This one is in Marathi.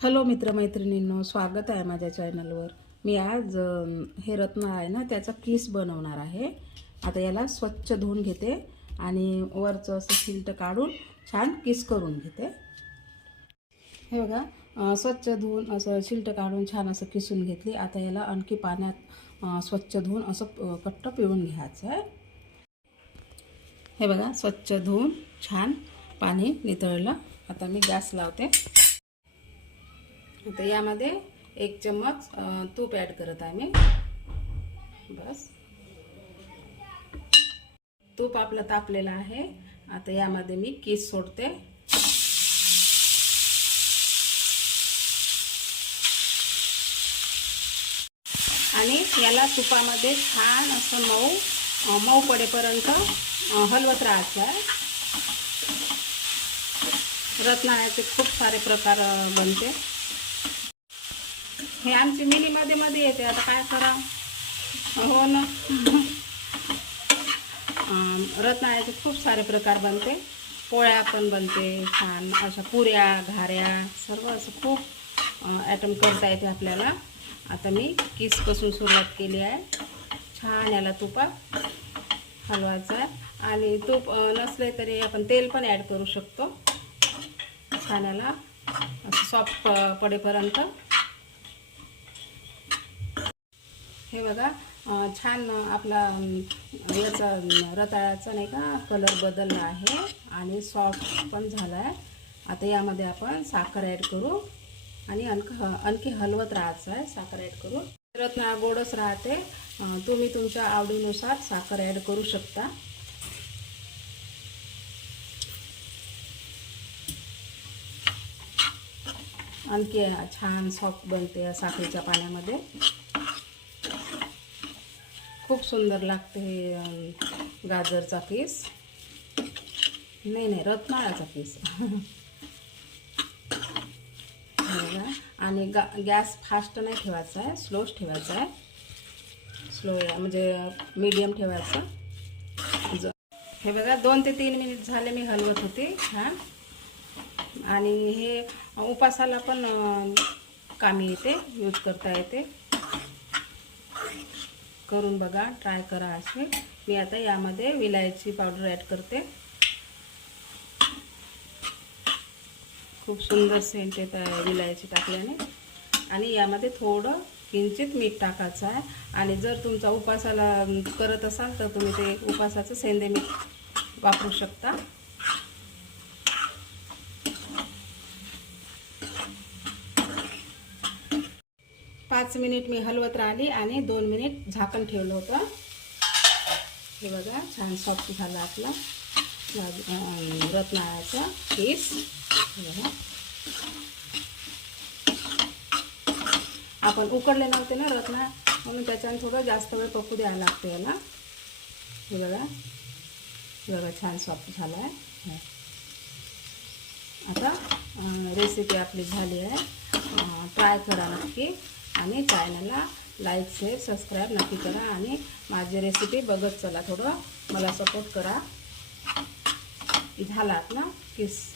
हॅलो मित्रमैत्रिणींनो स्वागत आहे माझ्या चॅनलवर. मी आज हे रत्न आहे ना त्याचा किस बनवणार आहे. आता याला स्वच्छ धुवून घेते आणि वरचं असं शिल्ट काढून छान किस करून घेते. हे बघा स्वच्छ धुवून असं शिल्ट काढून छान असं किसून घेतली. आता याला आणखी पाण्यात स्वच्छ धुवून असं कट्ट पिळून घ्यायचं आहे. हे बघा स्वच्छ धुवून छान पाणी नितळलं. आता मी गॅस लावते. आता यामध्ये एक चम्मच तूप ॲड करत आहे मी. बस. तूप आपलं तापलेलं आहे. आता यामध्ये मी किस सोडते. आणि याला तुपामध्ये छान असं मऊ मऊ पडेपर्यंत हलवत राहायचं आहे. रत्नाळ्याचे खूप सारे प्रकार बनते. हे आमची मिनी मध्ये मध्ये येते आता काय करा हो ना. रत्नाळ्याचे खूप सारे प्रकार बनते. पोळ्या पण बनते छान. अशा पुऱ्या घाऱ्या सर्व असं खूप ॲटम करता येते आपल्याला. आता मी किसपासून सुरुवात केली आहे. छान याला तुपात हलवायचं आहे. आणि तूप नसले तरी आपण तेल पण ॲड करू शकतो. छान याला असं सॉफ्ट पडेपर्यंत. हे बघा छान आपला याचा रताळ्याचा नाही का कलर बदलला आहे आणि सॉफ्ट पण झाला आहे आता यामध्ये आपण साखर ॲड करू आणि आणखी ह आणखी हलवत राहायचं आहे साखर ॲड करू रत्ना गोडच राहते. तुम्ही तुमच्या आवडीनुसार साखर ॲड करू शकता. आणखी छान सॉफ्ट बनते साखरेच्या पाण्यामध्ये. खूप सुंदर लागते हे गाजरचा पीस. नाही नाही रत्नाळाचा पीस. आणि गा गॅस फास्ट नाही ठेवायचा आहे स्लोच ठेवायचा आहे. स्लो म्हणजे मीडियम ठेवायचं. हे बघा दोन ते तीन मिनिट झाले मी हलवत होते हां. आणि हे उपासाला पण कामी येते यूज करता येते. करून बघा ट्राय करा असे मी आता यामध्ये विलायची पावडर ॲड करते. खूप सुंदर सेंट येत आहे विलायची टाकल्याने. आणि यामध्ये थोडं किंचित मीठ टाकायचं आहे. आणि जर तुमचा उपासाला करत असाल तर तुम्ही ते उपासाचं सेंदे मीठ वापरू शकता. पाच मिनिट मी हलवत राहिली आणि दोन मिनिट झाकण ठेवलं होतं. हे बघा छान सॉफ्ट झालं आपला. रत्नाळाचा पीस बघा. आपण उकडले नव्हते ना रत्ना म्हणून त्याच्यानं थोडं जास्त वेळ पकू द्यायला लागतो याला. हे बघा. हे बघा छान सॉफ्ट झाला आहे आता रेसिपी आपली झाली आहे. ट्राय करा नक्की. आणि चॅनलला लाईक शेअर सबस्क्राईब नक्की करा आणि माझी रेसिपी बघत चला थोडं. मला सपोर्ट करा. झालात ना? किस